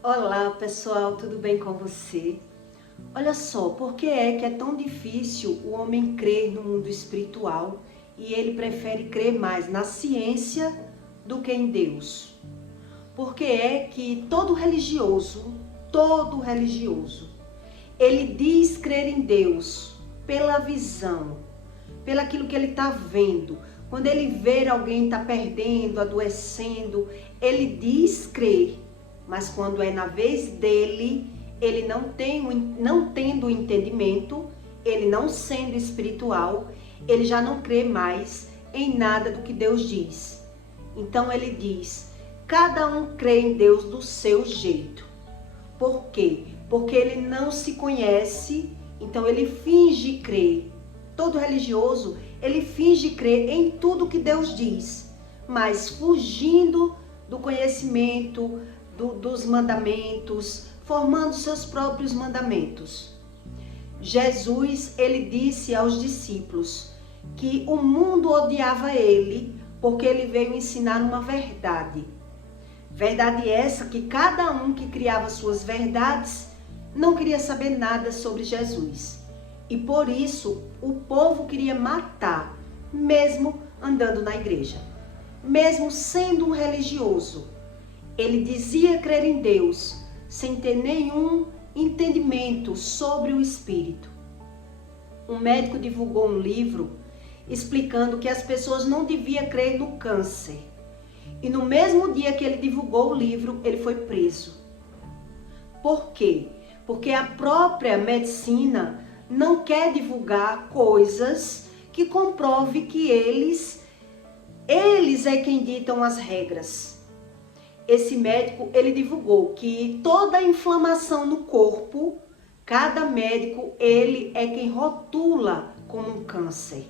Olá pessoal, tudo bem com você? Olha só, por que é tão difícil o homem crer no mundo espiritual e ele prefere crer mais na ciência do que em Deus? Por que é que todo religioso, ele diz crer em Deus pela visão, pelaquilo que ele está vendo. Quando ele vê alguém está perdendo, adoecendo, ele diz crer. Mas quando é na vez dele, ele não tendo o entendimento, ele não sendo espiritual, ele já não crê mais em nada do que Deus diz. Então ele diz, cada um crê em Deus do seu jeito. Por quê? Porque ele não se conhece, então ele finge crer. Todo religioso, ele finge crer em tudo que Deus diz, mas fugindo do conhecimento, dos mandamentos, formando seus próprios mandamentos. Jesus, ele disse aos discípulos que o mundo odiava ele porque ele veio ensinar uma verdade. Verdade essa que cada um que criava suas verdades não queria saber nada sobre Jesus. E por isso o povo queria matar, mesmo andando na igreja, mesmo sendo um religioso. Ele dizia crer em Deus, sem ter nenhum entendimento sobre o Espírito. Um médico divulgou um livro explicando que as pessoas não deviam crer no câncer. E no mesmo dia que ele divulgou o livro, ele foi preso. Por quê? Porque a própria medicina não quer divulgar coisas que comprove que eles é quem ditam as regras. Esse médico, ele divulgou que toda inflamação no corpo, cada médico, ele é quem rotula como um câncer.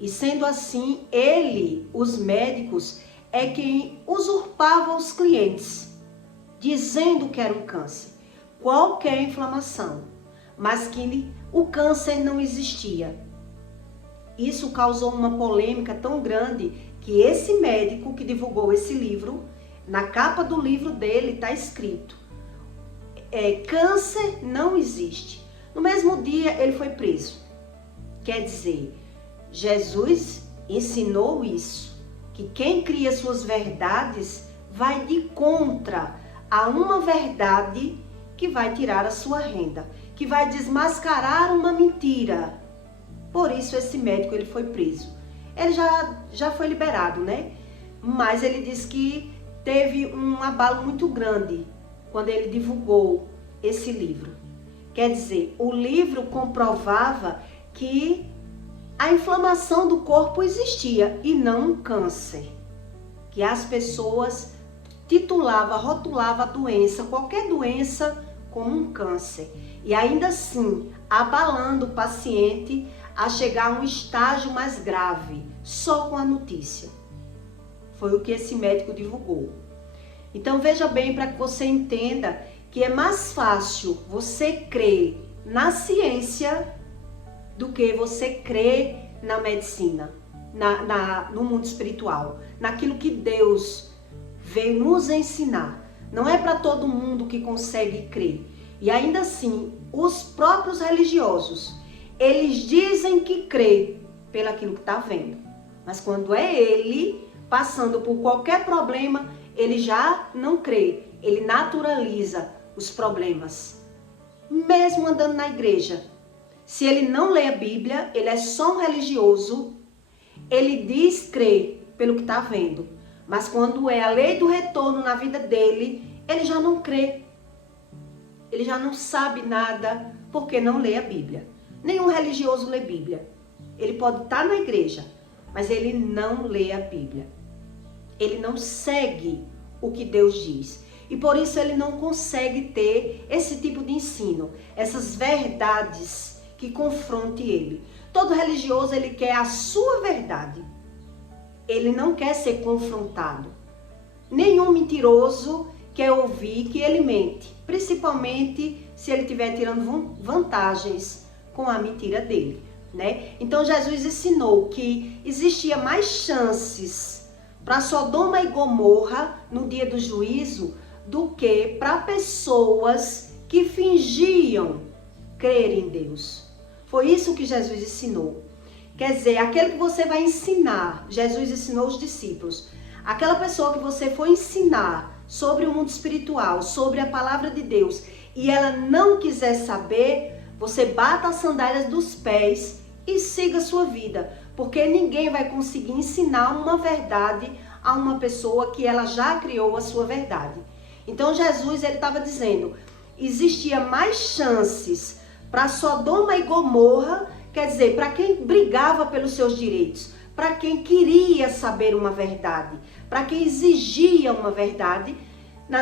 E sendo assim, os médicos, é quem usurpava os clientes, dizendo que era um câncer, qualquer inflamação, mas que o câncer não existia. Isso causou uma polêmica tão grande que esse médico que divulgou esse livro, na capa do livro dele está escrito, câncer não existe. No mesmo dia ele foi preso. Quer dizer, Jesus ensinou isso, que quem cria suas verdades vai de contra a uma verdade que vai tirar a sua renda, que vai desmascarar uma mentira. Por isso esse médico ele foi preso. Ele já foi liberado, né? Mas ele disse que teve um abalo muito grande quando ele divulgou esse livro. Quer dizer, o livro comprovava que a inflamação do corpo existia e não um câncer. Que as pessoas rotulavam a doença, qualquer doença, como um câncer. E ainda assim, abalando o paciente a chegar a um estágio mais grave, só com a notícia. Foi o que esse médico divulgou. Então veja bem, para que você entenda que é mais fácil você crer na ciência do que você crer na medicina, no mundo espiritual, naquilo que Deus veio nos ensinar. Não é para todo mundo que consegue crer. E ainda assim, os próprios religiosos, eles dizem que crê pelaquilo que está vendo. Mas quando é ele passando por qualquer problema, ele já não crê. Ele naturaliza os problemas. Mesmo andando na igreja. Se ele não lê a Bíblia, ele é só um religioso, ele diz crer pelo que está vendo. Mas quando é a lei do retorno na vida dele, ele já não crê. Ele já não sabe nada porque não lê a Bíblia. Nenhum religioso lê Bíblia. Ele pode estar na igreja, mas ele não lê a Bíblia. Ele não segue o que Deus diz. E por isso ele não consegue ter esse tipo de ensino, essas verdades que confronte ele. Todo religioso, ele quer a sua verdade. Ele não quer ser confrontado. Nenhum mentiroso quer ouvir que ele mente, principalmente se ele estiver tirando vantagens com a mentira dele, né? Então Jesus ensinou que existia mais chances para Sodoma e Gomorra no dia do juízo do que para pessoas que fingiam crer em Deus. Foi isso que Jesus ensinou. Quer dizer, aquele que você vai ensinar, Jesus ensinou os discípulos, aquela pessoa que você for ensinar sobre o mundo espiritual, sobre a palavra de Deus, e ela não quiser saber, você bata as sandálias dos pés e siga a sua vida, porque ninguém vai conseguir ensinar uma verdade a uma pessoa que ela já criou a sua verdade. Então Jesus, ele estava dizendo, existia mais chances para Sodoma e Gomorra, quer dizer, para quem brigava pelos seus direitos, para quem queria saber uma verdade, para quem exigia uma verdade,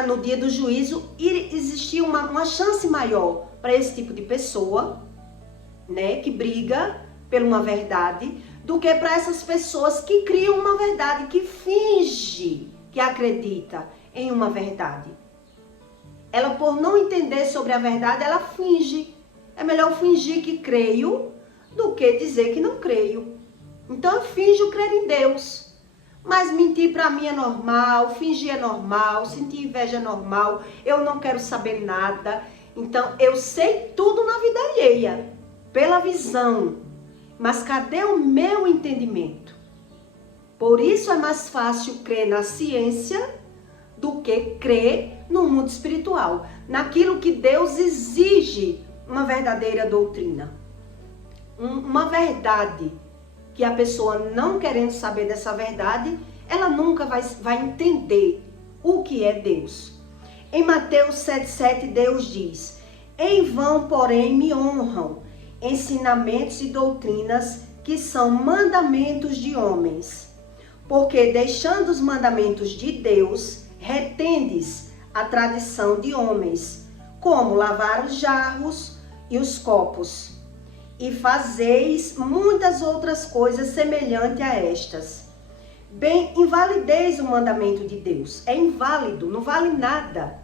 no dia do juízo, existia uma chance maior para esse tipo de pessoa, né, que briga por uma verdade, do que para essas pessoas que criam uma verdade, que finge que acredita em uma verdade. Ela, por não entender sobre a verdade, ela finge. É melhor fingir que creio do que dizer que não creio. Então eu finjo crer em Deus. Mas mentir para mim é normal, fingir é normal, sentir inveja é normal, eu não quero saber nada. Então eu sei tudo na vida alheia, pela visão. Mas cadê o meu entendimento? Por isso é mais fácil crer na ciência do que crer no mundo espiritual, naquilo que Deus exige uma verdadeira doutrina. Uma verdade que a pessoa não querendo saber dessa verdade, ela nunca vai entender o que é Deus. Em Mateus 7,7 Deus diz, em vão, porém, me honram ensinamentos e doutrinas que são mandamentos de homens, porque deixando os mandamentos de Deus, retendes a tradição de homens, como lavar os jarros e os copos, e fazeis muitas outras coisas semelhantes a estas. Bem, invalideis o mandamento de Deus. É inválido, não vale nada.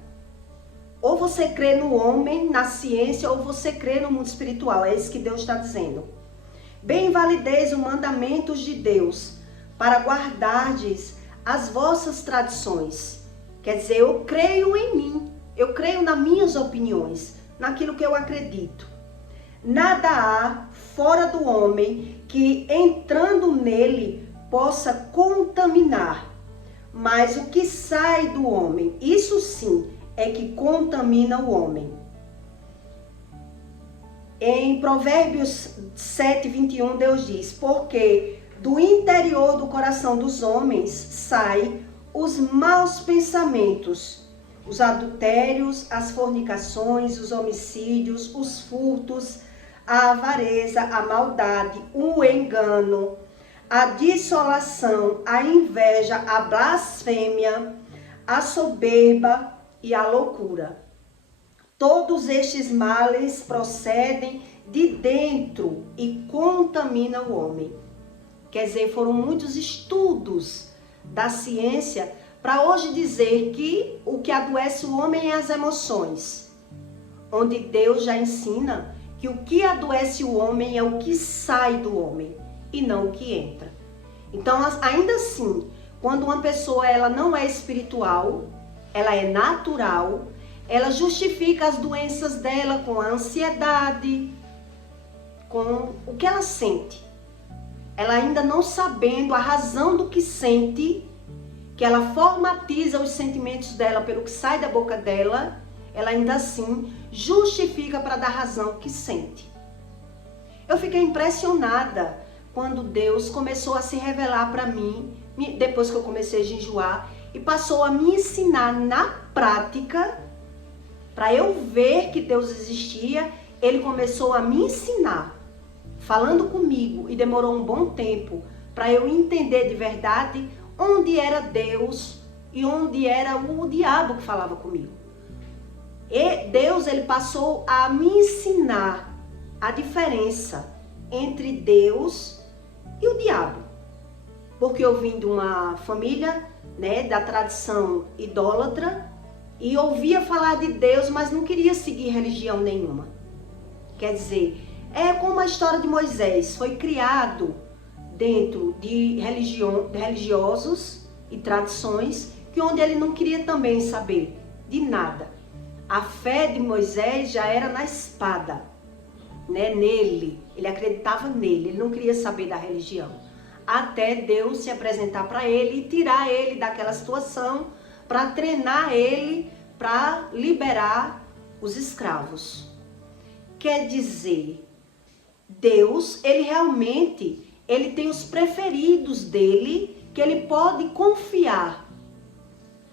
Ou você crê no homem, na ciência, ou você crê no mundo espiritual. É isso que Deus está dizendo. Bem, invalideis o mandamento de Deus, para guardardes as vossas tradições. Quer dizer, eu creio em mim, eu creio nas minhas opiniões, naquilo que eu acredito. Nada há fora do homem que, entrando nele, possa contaminar. Mas o que sai do homem, isso sim, é que contamina o homem. Em Provérbios 7:21, Deus diz, porque do interior do coração dos homens saem os maus pensamentos, os adultérios, as fornicações, os homicídios, os furtos, a avareza, a maldade, o engano, a dissolação, a inveja, a blasfêmia, a soberba e a loucura. Todos estes males procedem de dentro e contaminam o homem. Quer dizer, foram muitos estudos da ciência para hoje dizer que o que adoece o homem é as emoções, onde Deus já ensina que o que adoece o homem é o que sai do homem e não o que entra. Então, ainda assim, quando uma pessoa ela não é espiritual, ela é natural, ela justifica as doenças dela com a ansiedade, com o que ela sente. Ela ainda não sabendo a razão do que sente, que ela formatiza os sentimentos dela pelo que sai da boca dela, ela ainda assim justifica para dar razão que sente. Eu fiquei impressionada quando Deus começou a se revelar para mim, depois que eu comecei a jejuar, e passou a me ensinar na prática, para eu ver que Deus existia. Ele começou a me ensinar, falando comigo, e demorou um bom tempo para eu entender de verdade onde era Deus e onde era o diabo que falava comigo. E Deus, ele passou a me ensinar a diferença entre Deus e o diabo. Porque eu vim de uma família, né, da tradição idólatra, e ouvia falar de Deus, mas não queria seguir religião nenhuma. Quer dizer, é como a história de Moisés, foi criado dentro de religiosos e tradições, que onde ele não queria também saber de nada. A fé de Moisés já era na espada, né? Nele, ele acreditava nele, ele não queria saber da religião. Até Deus se apresentar para ele e tirar ele daquela situação para treinar ele para liberar os escravos. Quer dizer, Deus, ele realmente, ele tem os preferidos dele, que ele pode confiar,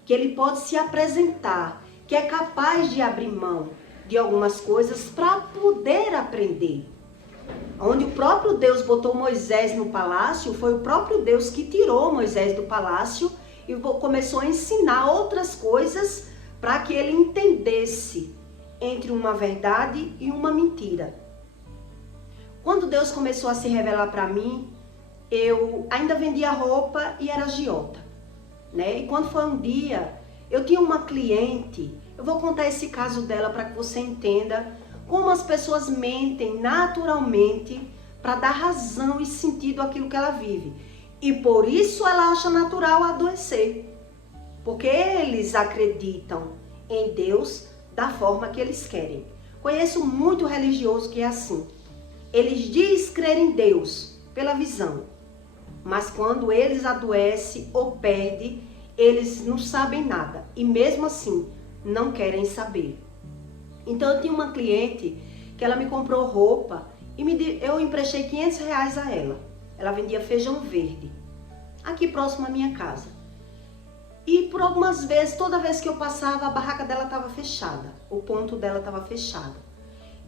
que ele pode se apresentar, que é capaz de abrir mão de algumas coisas para poder aprender. Onde o próprio Deus botou Moisés no palácio, foi o próprio Deus que tirou Moisés do palácio e começou a ensinar outras coisas para que ele entendesse entre uma verdade e uma mentira. Quando Deus começou a se revelar para mim, eu ainda vendia roupa e era agiota, né? E quando foi um dia, eu tinha uma cliente, eu vou contar esse caso dela para que você entenda como as pessoas mentem naturalmente para dar razão e sentido àquilo que ela vive. E por isso ela acha natural adoecer, porque eles acreditam em Deus da forma que eles querem. Conheço muito religioso que é assim. Eles dizem crer em Deus pela visão, mas quando eles adoecem ou perdem, eles não sabem nada e mesmo assim não querem saber. Então eu tinha uma cliente que ela me comprou roupa e eu emprestei R$500 a ela. Ela vendia feijão verde, aqui próximo à minha casa. E por algumas vezes, toda vez que eu passava, a barraca dela estava fechada, o ponto dela estava fechado.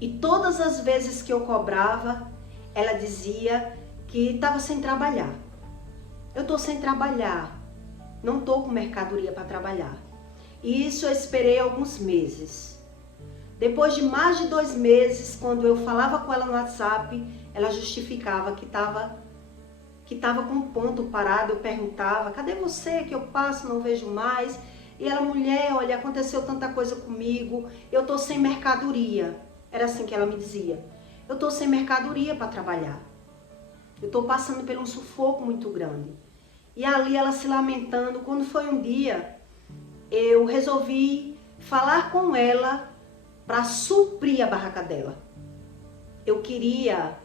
E todas as vezes que eu cobrava, ela dizia que estava sem trabalhar. Eu estou sem trabalhar, não estou com mercadoria para trabalhar. E isso eu esperei alguns meses. Depois de mais de 2 meses, quando eu falava com ela no WhatsApp, ela justificava que estava com um ponto parado. Eu perguntava, cadê você? Que eu passo, não vejo mais. E ela, mulher, olha, aconteceu tanta coisa comigo, eu estou sem mercadoria. Era assim que ela me dizia. Eu estou sem mercadoria para trabalhar. Eu estou passando por um sufoco muito grande. E ali ela se lamentando, quando foi um dia, eu resolvi falar com ela para suprir a barraca dela. Eu queria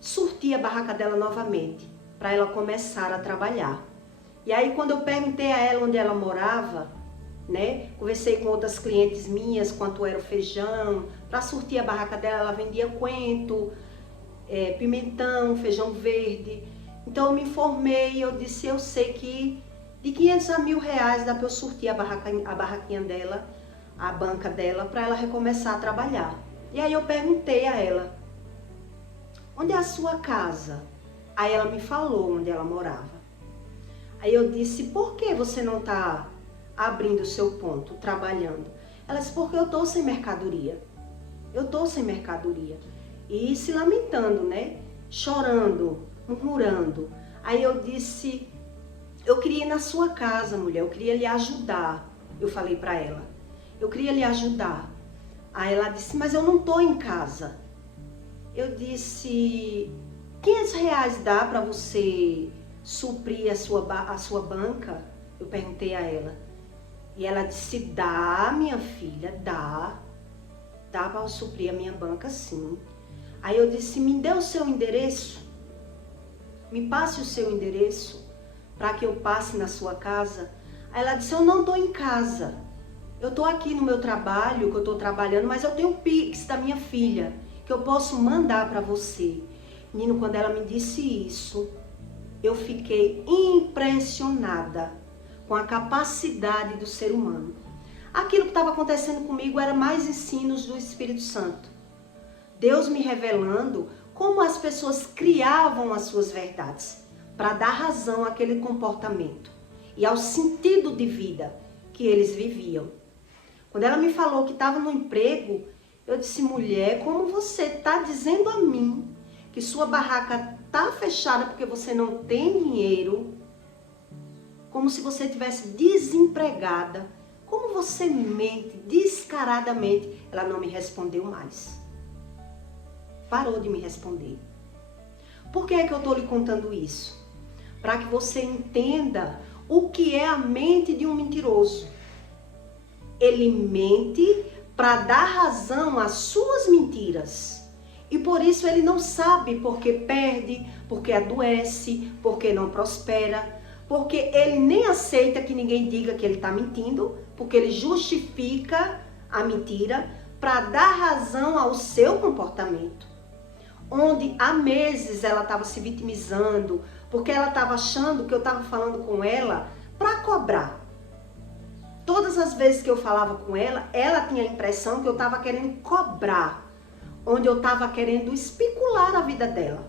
surtir a barraca dela novamente, para ela começar a trabalhar. E aí quando eu perguntei a ela onde ela morava, né, conversei com outras clientes minhas quanto era o feijão, para surtir a barraca dela, ela vendia coentro, pimentão, feijão verde. Então eu me informei e eu disse, eu sei que de R$500 a R$1.000 dá para eu surtir a barraquinha dela, a banca dela, para ela recomeçar a trabalhar. E aí eu perguntei a ela, onde é a sua casa? Aí ela me falou onde ela morava. Aí eu disse, por que você não está abrindo o seu ponto, trabalhando? Ela disse, porque eu estou sem mercadoria. Eu estou sem mercadoria. E se lamentando, né? Chorando, murmurando. Aí eu disse, eu queria ir na sua casa, mulher, eu queria lhe ajudar. Eu falei para ela, eu queria lhe ajudar. Aí ela disse, mas eu não estou em casa. Eu disse, R$500 dá para você suprir a sua banca? Eu perguntei a ela. E ela disse, dá, minha filha, dá. Dá para eu suprir a minha banca, sim. Aí eu disse, me dê o seu endereço. Me passe o seu endereço para que eu passe na sua casa. Aí ela disse, eu não estou em casa. Eu estou aqui no meu trabalho, que eu estou trabalhando, mas eu tenho o Pix da minha filha, que eu posso mandar para você. Menino, quando ela me disse isso, eu fiquei impressionada com a capacidade do ser humano. Aquilo que estava acontecendo comigo era mais ensinos do Espírito Santo. Deus me revelando como as pessoas criavam as suas verdades para dar razão àquele comportamento e ao sentido de vida que eles viviam. Quando ela me falou que estava no emprego, eu disse, mulher, como você está dizendo a mim que sua barraca está fechada porque você não tem dinheiro, como se você estivesse desempregada, como você mente descaradamente? Ela não me respondeu mais. Parou de me responder. Por que é que eu estou lhe contando isso? Para que você entenda o que é a mente de um mentiroso. ele mente para dar razão às suas mentiras. E por isso ele não sabe porque perde, porque adoece, porque não prospera, porque ele nem aceita que ninguém diga que ele está mentindo, porque ele justifica a mentira para dar razão ao seu comportamento. Onde há meses ela estava se vitimizando, porque ela estava achando que eu estava falando com ela para cobrar. Todas as vezes que eu falava com ela, ela tinha a impressão que eu estava querendo cobrar, onde eu estava querendo especular a vida dela.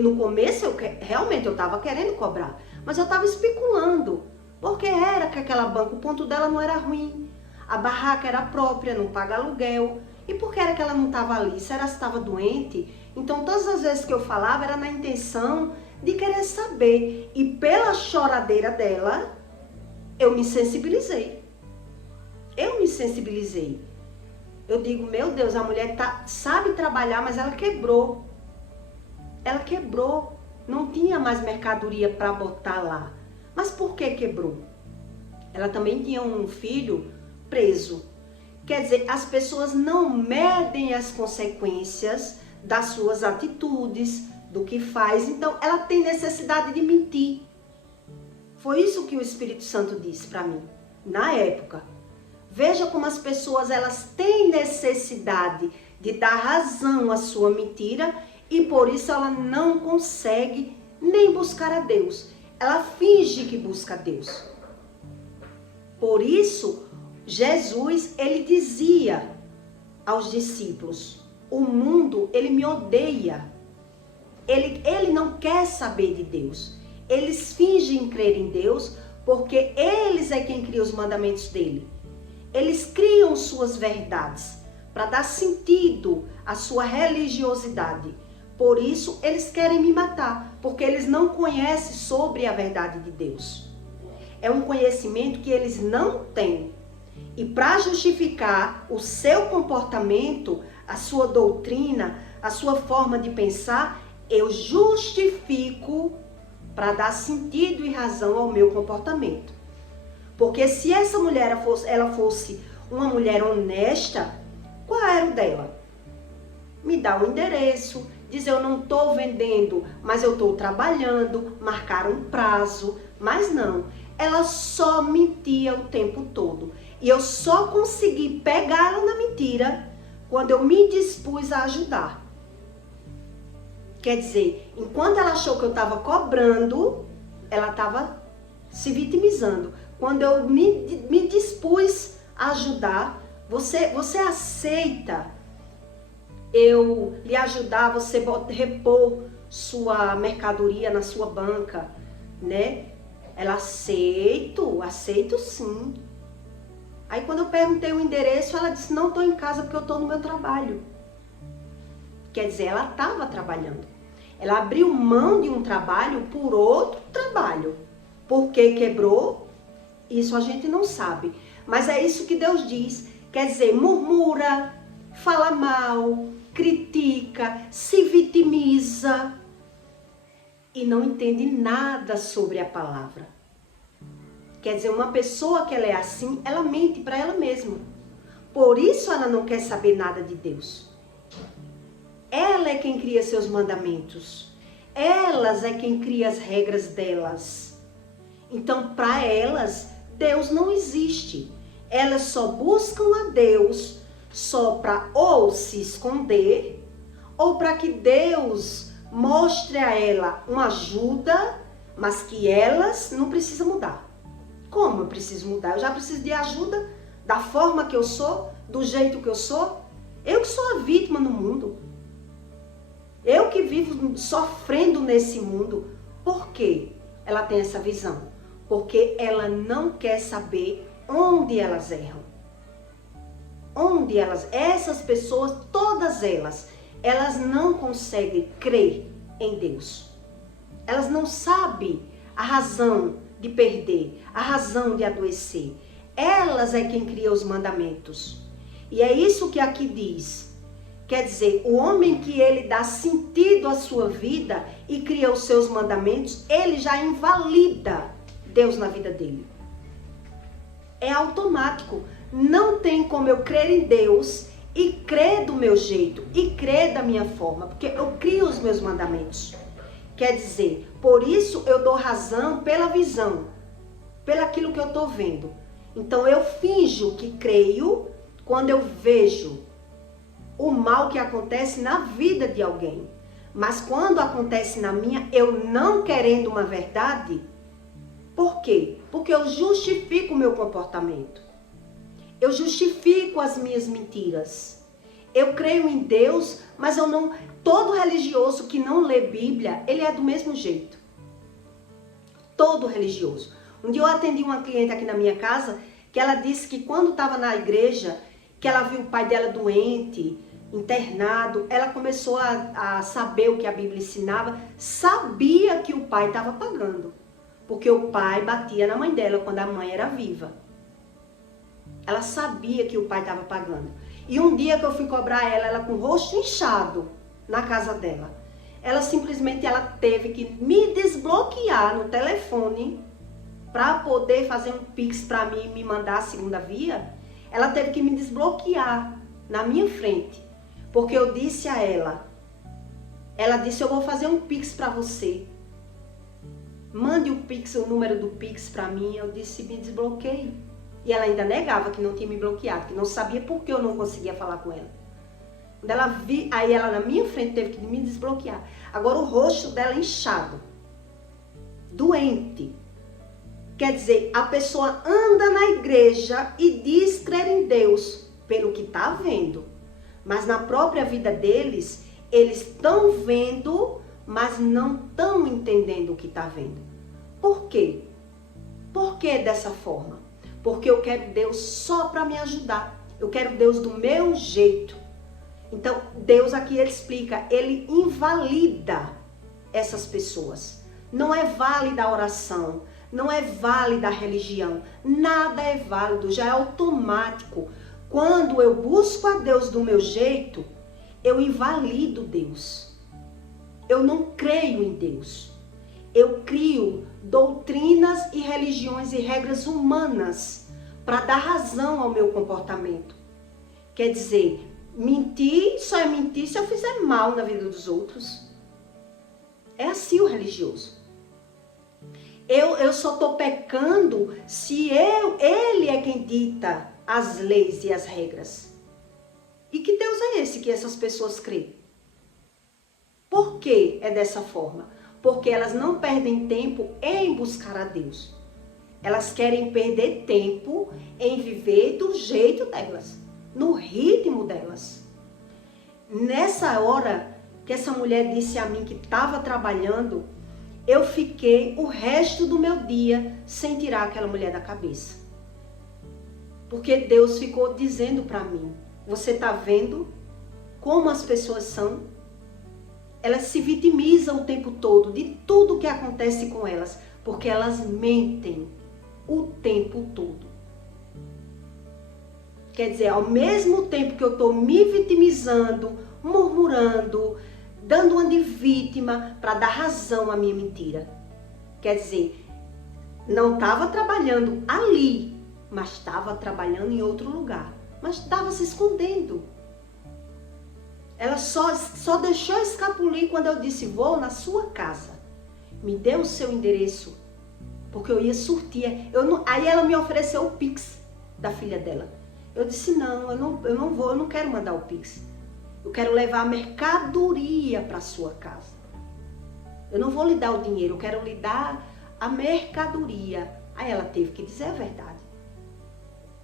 No começo, realmente eu estava querendo cobrar, mas eu estava especulando, porque era que aquela banca, o ponto dela não era ruim, a barraca era própria, não paga aluguel. E por que era que ela não estava ali? Será que estava doente? Então, todas as vezes que eu falava, era na intenção de querer saber. E pela choradeira dela, eu me sensibilizei. Eu digo, meu Deus, a mulher sabe trabalhar, mas ela quebrou. Ela quebrou. Não tinha mais mercadoria para botar lá. Mas por que quebrou? Ela também tinha um filho preso. Quer dizer, as pessoas não medem as consequências das suas atitudes, do que faz. Então, ela tem necessidade de mentir. Foi isso que o Espírito Santo disse para mim, na época. Veja como as pessoas, elas têm necessidade de dar razão à sua mentira e por isso ela não consegue nem buscar a Deus. Ela finge que busca a Deus. Por isso, Jesus, ele dizia aos discípulos, o mundo, ele me odeia. Ele não quer saber de Deus. Eles fingem crer em Deus porque eles é quem cria os mandamentos dele. Eles criam suas verdades para dar sentido à sua religiosidade. Por isso, eles querem me matar, porque eles não conhecem sobre a verdade de Deus. É um conhecimento que eles não têm. E para justificar o seu comportamento, a sua doutrina, a sua forma de pensar, eu justifico para dar sentido e razão ao meu comportamento. Porque se essa mulher ela fosse uma mulher honesta, qual era o dela? Me dá o endereço, dizer eu não estou vendendo, mas eu estou trabalhando, marcar um prazo, mas não. Ela só mentia o tempo todo. E eu só consegui pegar ela na mentira quando eu me dispus a ajudar. Quer dizer, enquanto ela achou que eu estava cobrando, ela estava se vitimizando. Quando eu me dispus a ajudar, você aceita eu lhe ajudar, você repor sua mercadoria na sua banca, né? Ela aceito sim. Aí quando eu perguntei o endereço, ela disse, não estou em casa porque eu estou no meu trabalho. Quer dizer, ela estava trabalhando. Ela abriu mão de um trabalho por outro trabalho. Por que quebrou? Isso a gente não sabe. Mas é isso que Deus diz. Quer dizer, murmura, fala mal, critica, se vitimiza e não entende nada sobre a palavra. Quer dizer, uma pessoa que ela é assim, ela mente para ela mesma. Por isso ela não quer saber nada de Deus. Ela é quem cria seus mandamentos. Elas é quem cria as regras delas. Então, para elas, Deus não existe. Elas só buscam a Deus só para ou se esconder, ou para que Deus mostre a ela uma ajuda, mas que elas não precisam mudar. Como eu preciso mudar? Eu já preciso de ajuda da forma que eu sou, do jeito que eu sou. Eu que sou a vítima no mundo. Eu que vivo sofrendo nesse mundo. Por quê? Ela tem essa visão. Porque ela não quer saber onde elas erram. Essas pessoas, todas elas não conseguem crer em Deus. Elas não sabem a razão de perder, a razão de adoecer. Elas é quem cria os mandamentos. E é isso que aqui diz. Quer dizer, o homem que ele dá sentido à sua vida e cria os seus mandamentos, ele já invalida Deus na vida dele. É automático. Não tem como eu crer em Deus e crer do meu jeito, e crer da minha forma, porque eu crio os meus mandamentos. Quer dizer, por isso eu dou razão pela visão, pelaquilo que eu estou vendo. Então eu finjo que creio quando eu vejo o mal que acontece na vida de alguém. Mas quando acontece na minha, eu não querendo uma verdade, por quê? Porque eu justifico o meu comportamento. Eu justifico as minhas mentiras. Eu creio em Deus, mas eu não... Todo religioso que não lê Bíblia, ele é do mesmo jeito. Todo religioso. Um dia eu atendi uma cliente aqui na minha casa, que ela disse que quando estava na igreja, que ela viu o pai dela doente, internado, ela começou a saber o que a Bíblia ensinava, sabia que o pai estava pagando, porque o pai batia na mãe dela quando a mãe era viva. Ela sabia que o pai estava pagando. E um dia que eu fui cobrar ela com o rosto inchado na casa dela, ela simplesmente teve que me desbloquear no telefone para poder fazer um Pix para mim e me mandar a segunda via. Ela teve que me desbloquear na minha frente, porque eu disse a ela disse, eu vou fazer um Pix para você. Mande o Pix, o número do Pix para mim. Eu disse, me desbloqueie. E ela ainda negava que não tinha me bloqueado, que não sabia por que eu não conseguia falar com ela. Quando ela aí ela na minha frente teve que me desbloquear. Agora o rosto dela inchado, doente. Quer dizer, a pessoa anda na igreja e diz crer em Deus pelo que está vendo. Mas na própria vida deles, eles estão vendo, mas não estão entendendo o que está vendo. Por quê? Por que dessa forma? Porque eu quero Deus só para me ajudar. Eu quero Deus do meu jeito. Então, Deus aqui ele explica, ele invalida essas pessoas. Não é válida a oração, não é válida a religião, nada é válido, já é automático. Quando eu busco a Deus do meu jeito, eu invalido Deus. Eu não creio em Deus. Eu crio doutrinas e religiões e regras humanas para dar razão ao meu comportamento. Quer dizer, mentir só é mentir se eu fizer mal na vida dos outros. É assim o religioso. Eu só estou pecando se ele é quem dita as leis e as regras. E que Deus é esse que essas pessoas creem? Por que é dessa forma? Porque elas não perdem tempo em buscar a Deus. Elas querem perder tempo em viver do jeito delas, no ritmo delas. Nessa hora que essa mulher disse a mim que estava trabalhando, eu fiquei o resto do meu dia sem tirar aquela mulher da cabeça. Porque Deus ficou dizendo para mim, você está vendo como as pessoas são? Elas se vitimizam o tempo todo de tudo que acontece com elas, porque elas mentem o tempo todo. Quer dizer, ao mesmo tempo que eu estou me vitimizando, murmurando, dando uma de vítima para dar razão à minha mentira. Quer dizer, não estava trabalhando ali, mas estava trabalhando em outro lugar. Mas estava se escondendo. Ela só deixou escapulir quando eu disse, vou na sua casa. Me dê o seu endereço, porque eu ia surtir. Aí ela me ofereceu o Pix da filha dela. Eu disse, não, eu não vou, eu não quero mandar o Pix. Eu quero levar a mercadoria para a sua casa. Eu não vou lhe dar o dinheiro, eu quero lhe dar a mercadoria. Aí ela teve que dizer a verdade.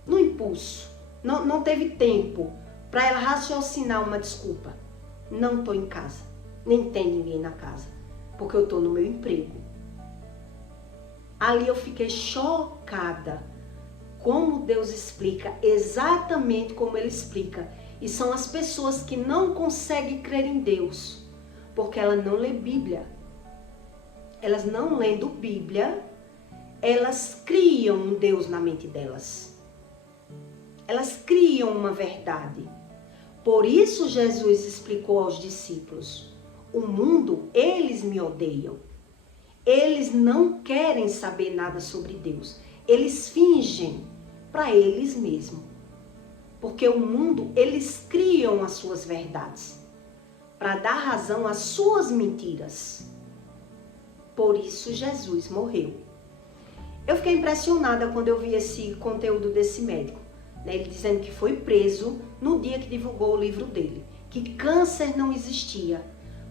No impulso. Não teve tempo para ela raciocinar uma desculpa. Não estou em casa. Nem tem ninguém na casa. Porque eu estou no meu emprego. Ali eu fiquei chocada. Como Deus explica, exatamente como Ele explica. E são as pessoas que não conseguem crer em Deus, porque elas não lêem Bíblia. Elas não lendo Bíblia, elas criam um Deus na mente delas. Elas criam uma verdade. Por isso Jesus explicou aos discípulos, o mundo, eles me odeiam. Eles não querem saber nada sobre Deus. Eles fingem para eles mesmos. Porque o mundo, eles criam as suas verdades para dar razão às suas mentiras. Por isso Jesus morreu. Eu fiquei impressionada quando eu vi esse conteúdo desse médico, né? Ele dizendo que foi preso no dia que divulgou o livro dele, que câncer não existia,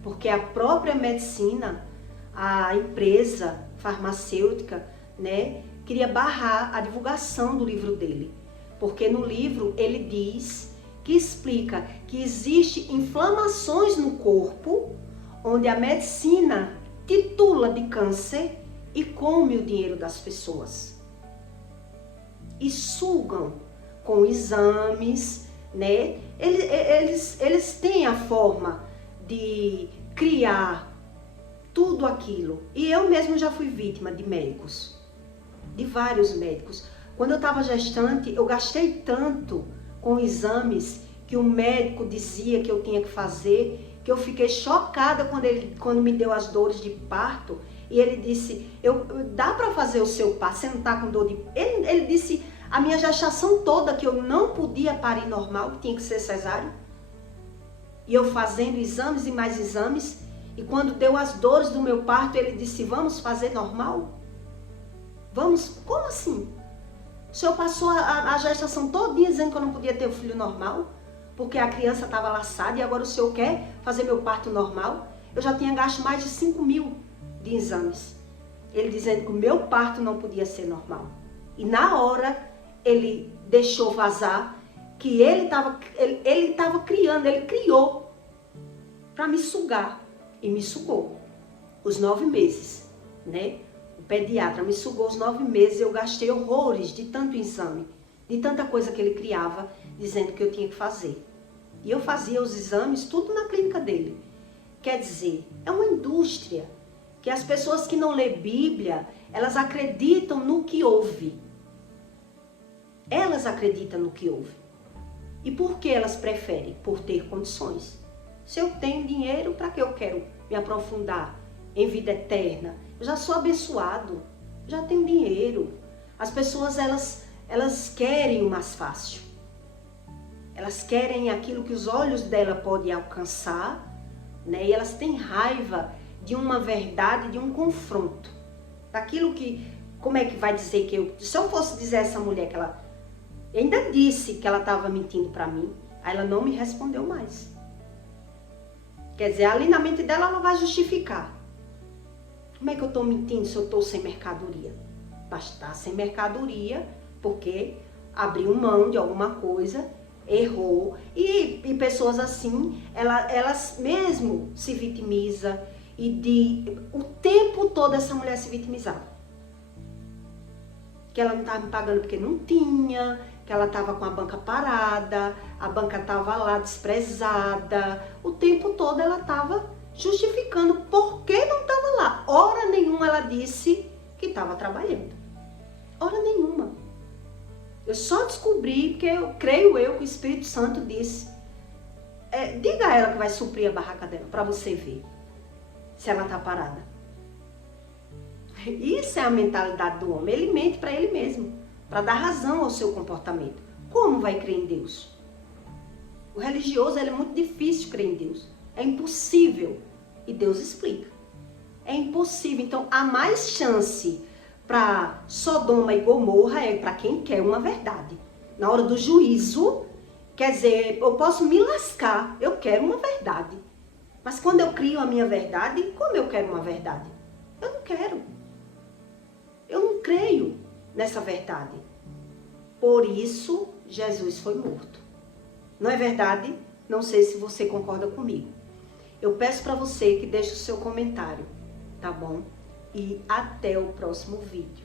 porque a própria medicina, a empresa farmacêutica, né, queria barrar a divulgação do livro dele, porque no livro ele diz, que explica que existe inflamações no corpo, onde a medicina titula de câncer e come o dinheiro das pessoas. E sugam com exames, né? Eles têm a forma de criar tudo aquilo. E eu mesmo já fui vítima de médicos, de vários médicos. Quando eu estava gestante, eu gastei tanto com exames que o médico dizia que eu tinha que fazer, que eu fiquei chocada quando me deu as dores de parto. E ele disse, dá para fazer o seu parto, você não está com dor de... Ele disse a minha gestação toda que eu não podia parir normal, que tinha que ser cesáreo. E eu fazendo exames e mais exames. E quando deu as dores do meu parto, ele disse, vamos fazer normal? Vamos? Como assim? O senhor passou a gestação todinha dizendo que eu não podia ter o filho normal? Porque a criança estava laçada e agora o senhor quer fazer meu parto normal? Eu já tinha gasto mais de 5 mil de exames. Ele dizendo que o meu parto não podia ser normal. E na hora ele deixou vazar que ele estava criando, ele criou para me sugar. E me sugou os 9 meses, né? O pediatra me sugou os 9 meses, eu gastei horrores de tanto exame, de tanta coisa que ele criava, dizendo que eu tinha que fazer. E eu fazia os exames, tudo na clínica dele. Quer dizer, é uma indústria que as pessoas que não lêem Bíblia, elas acreditam no que ouve. Elas acreditam no que ouve. E por que elas preferem? Por ter condições. Se eu tenho dinheiro, para que eu quero me aprofundar em vida eterna? Eu já sou abençoado, já tenho dinheiro. As pessoas, elas querem o mais fácil. Elas querem aquilo que os olhos dela podem alcançar, né? E elas têm raiva de uma verdade, de um confronto. Daquilo que, como é que vai dizer que se eu fosse dizer a essa mulher que ela ainda disse que ela estava mentindo para mim, aí ela não me respondeu mais. Quer dizer, ali na mente dela ela vai justificar. Como é que eu estou mentindo se eu estou sem mercadoria? Basta estar sem mercadoria porque abriu mão de alguma coisa, errou. E pessoas assim, elas mesmo se vitimizam. E o tempo todo essa mulher se vitimizava. Que ela não estava me pagando porque não tinha, que ela estava com a banca parada, a banca estava lá desprezada. O tempo todo ela estava justificando por que não estava lá. Hora nenhuma ela disse que estava trabalhando. Hora nenhuma. Eu só descobri porque creio eu que o Espírito Santo disse, diga a ela que vai suprir a barraca dela, para você ver se ela está parada. Isso é a mentalidade do homem. Ele mente para ele mesmo, para dar razão ao seu comportamento. Como vai crer em Deus? O religioso, é muito difícil crer em Deus. É impossível. E Deus explica. É impossível. Então, há mais chance para Sodoma e Gomorra é para quem quer uma verdade. Na hora do juízo, quer dizer, eu posso me lascar, eu quero uma verdade. Mas quando eu crio a minha verdade, como eu quero uma verdade? Eu não quero. Eu não creio nessa verdade. Por isso, Jesus foi morto. Não é verdade? Não sei se você concorda comigo. Eu peço para você que deixe o seu comentário, tá bom? E até o próximo vídeo.